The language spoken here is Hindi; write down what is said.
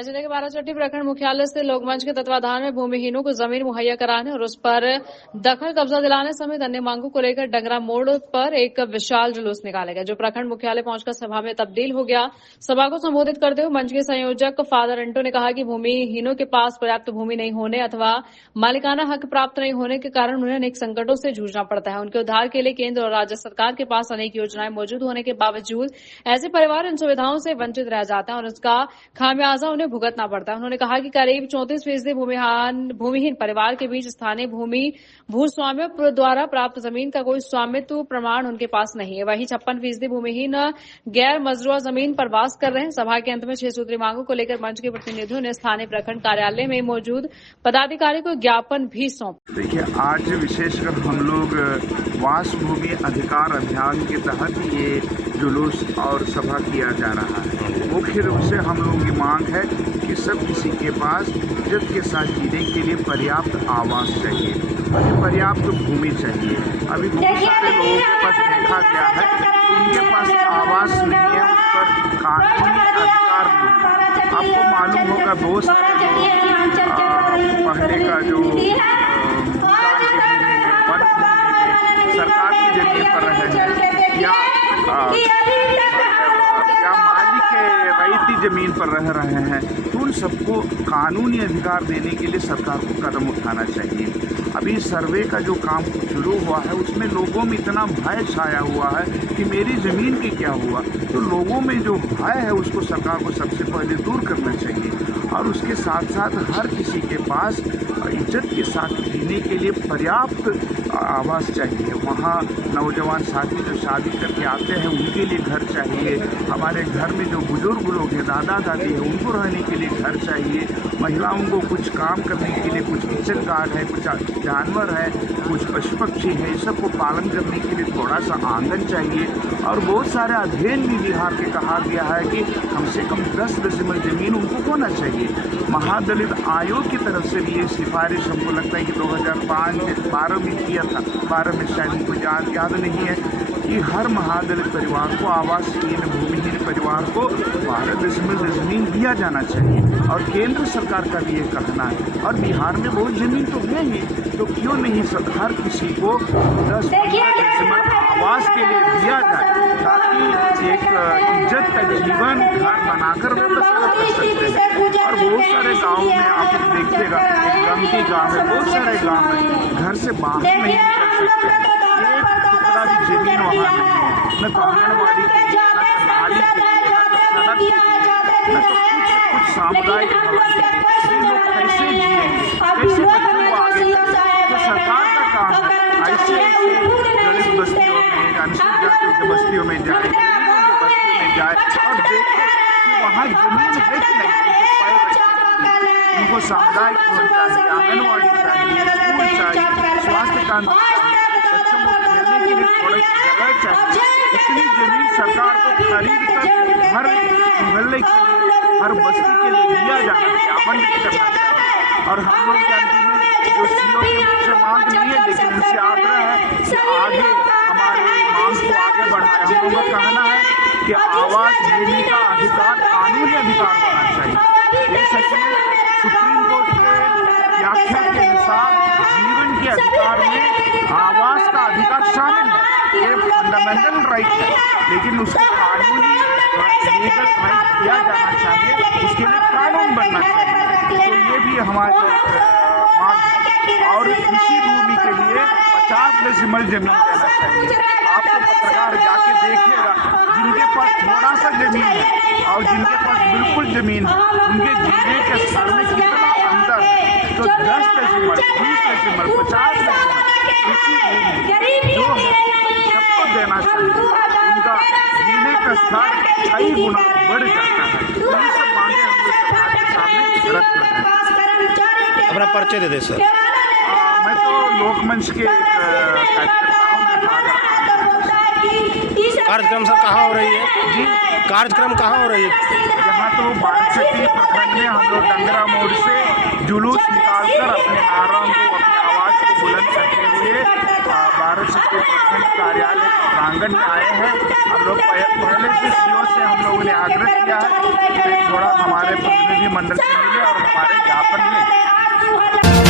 बलिया जिले के बाराचट्टी प्रखंड मुख्यालय से लोकमंच के तत्वाधान में भूमिहीनों को जमीन मुहैया कराने और उस पर दखल कब्जा दिलाने समेत अन्य मांगों को लेकर डंगरा मोड़ पर एक विशाल जुलूस निकाला गया, जो प्रखंड मुख्यालय पहुंचकर सभा में तब्दील हो गया। सभा को संबोधित करते हुए मंच के संयोजक फादर अंटो ने कहा कि भूमिहीनों के पास पर्याप्त भूमि नहीं होने अथवा मालिकाना हक प्राप्त नहीं होने के कारण उन्हें अनेक संकटों से जूझना पड़ता है। उनके उद्धार के लिए केंद्र और राज्य सरकार के पास अनेक योजनाएं मौजूद होने के बावजूद ऐसे परिवार इन सुविधाओं से वंचित रह जाते हैं और उसका खामियाजा उन्हें भुगतना पड़ता है। उन्होंने कहा कि करीब 34% भूमिहीन परिवार के बीच स्थानीय भूस्वामित्व द्वारा प्राप्त जमीन का कोई स्वामित्व प्रमाण उनके पास नहीं है। वहीं 56% भूमिहीन गैर मजरूआ जमीन पर वास कर रहे हैं। सभा के अंत में 6 सूत्री मांगों को लेकर मंच के प्रतिनिधियों ने स्थानीय प्रखंड कार्यालय में मौजूद पदाधिकारी को ज्ञापन भी सौंपा। देखिए, आज विशेषकर हम लोग वास भूमि अधिकार अभियान के तहत ये जुलूस और सभा किया जा रहा है। मुख्य रूप से हम लोगों की मांग है कि सब किसी के पास इज्जत के साथ जीने के लिए पर्याप्त आवास चाहिए, पर्याप्त भूमि चाहिए। अभी बहुत सारे लोगों के पास देखा गया है उनके पास आवास नहीं है, उस पर कानूनी अधिकार नहीं है। आपको मालूम होगा बहुत सारे पहले का जो सरकार की जमीन पर रहे हैं या मालिक रईती जमीन पर रह रहे हैं, तो उन सबको कानूनी अधिकार देने के लिए सरकार को कदम उठाना चाहिए। अभी सर्वे का जो काम शुरू हुआ है उसमें लोगों में इतना भय छाया हुआ है कि मेरी ज़मीन की क्या हुआ, तो लोगों में जो भय है उसको सरकार को सबसे पहले दूर करना चाहिए और उसके साथ साथ हर किसी के पास इज्जत के साथ जीने के लिए पर्याप्त आवास चाहिए। वहाँ नौजवान साथी जो शादी करके आते हैं उनके लिए घर चाहिए। हमारे घर में जो बुजुर्ग लोग हैं, दादा दादी हैं, उनको रहने के लिए घर चाहिए। महिलाओं को कुछ काम करने के लिए कुछ किचन गार्ड है, कुछ जानवर है, कुछ पशु पक्षी है, इस सबको पालन करने के लिए थोड़ा सा आंगन चाहिए। और बहुत सारे अध्ययन भी बिहार के कहा गया है कि कम से कम 10 डेसिमल ज़मीन उनको होना चाहिए। महादलित आयोग की तरफ से भी ये सिफारिश हमको लगता है कि 2005-12 में किया था, 12 में शायद उनको याद नहीं है कि हर महादलित परिवार को आवासहीन भूमिहीन परिवार को 12 डेसिमल ज़मीन दिया जाना चाहिए। और केंद्र सरकार का भी ये कहना है और बिहार में बहुत ज़मीन तो है ही, तो क्यों नहीं हर किसी को 10-15 डेसिमल आवास के लिए दिया जाए ताकि एक इज्जत का जीवन घर बनाकर वो बसर कर सकते हैं। और बहुत सारे गाँव में आप देखिएगा, एक गमती गाँव है, बहुत सारे गाँव में घर से बाहर नहीं निकल सकते, एक टुकड़ा भी ज़मीन वहाँ नहीं है, न तो आंगनबाड़ी के लिए, न नाली के लिए, न तो सड़क के लिए, न तो कुछ सामुदायिक भवन के लिए। ये लोग कैसे जिएंगे, कैसे बच्चों को आगे बढ़ेंगे? तो सरकार का काम है ऐसे दलित बस्तियों में, अनुसूचित जातियों के बस्तियों में जाए, गरीबों के बस्तियों में जाए और देखे कि वहाँ जमीन है कि नहीं, उनके पैर रखने, उनको सामुदायिक भवन चाहिए, आंगनबाड़ी चाहिए, स्कूल चाहिए, स्वास्थ्य केंद्र चाहिए, बच्चों को खेलने के लिए थोड़ी जगह चाहिए। इतनी जमीन सरकार को खरीद कर हर मोहल्ले के लिए, हर बस्ती के लिए दिया जाना चाहिए, आवंटित करना चाहिए। और हम लोग जानते हैं जो सीओ के मुझसे मांग नहीं है, लेकिन उनसे आग्रह है कि आगे हमारे मांग को आगे बढ़ाएं। हम लोगों का कहना है कि आवास भूमि का अधिकार कानूनी अधिकार होना चाहिए। ये सच में सुप्रीम कोर्ट के व्याख्या के अनुसार जीवन के अधिकार में आवास का अधिकार शामिल है, ये फंडामेंटल राइट है, लेकिन उसको कानूनी लीगल राइट दिया जाना चाहिए, उसके लिए कानून बनना चाहिए। तो ये भी हमारी मांग है। और कृषि भूमि के लिए 50 डेसिमल जमीन देना चाहिए। आपको पत्रकार जाके देखिएगा, जिनके पास थोड़ा सा जमीन है और जिनके पास बिल्कुल जमीन है, उनके जीने के स्तर में कितना अंतर है। तो 10 डेसिमल, 20 डेसिमल, 50 डेसिमल कृषि भूमि जो है सबको देना चाहिए। उनका जीने का स्तर कई गुना बढ़ जाता है। तो ये सब मांगे हम लोग सरकार के सामने रख रहे हैं। अपना परिचय दे दे सर। मैं तो लोकमंच के कार्यकर्ता हूँ। कार्यक्रम सर कहाँ हो रही है जी? कार्यक्रम कहाँ हो रही है? यहाँ तो बाराचट्टी प्रखंड में हम लोग डंगरा मोड़ से जुलूस निकालकर अपने नारों को, अपनी आवाज़ को बुलंद करते हुए लिए 12 सत्य प्रखंड कार्यालय प्रांगण में आए हैं। हम लोग पहले से सीओ से हम लोगों ने आग्रह किया है कि थोड़ा हमारे प्रतिनिधि मंडल से मिले और हमारे ज्ञापन लें।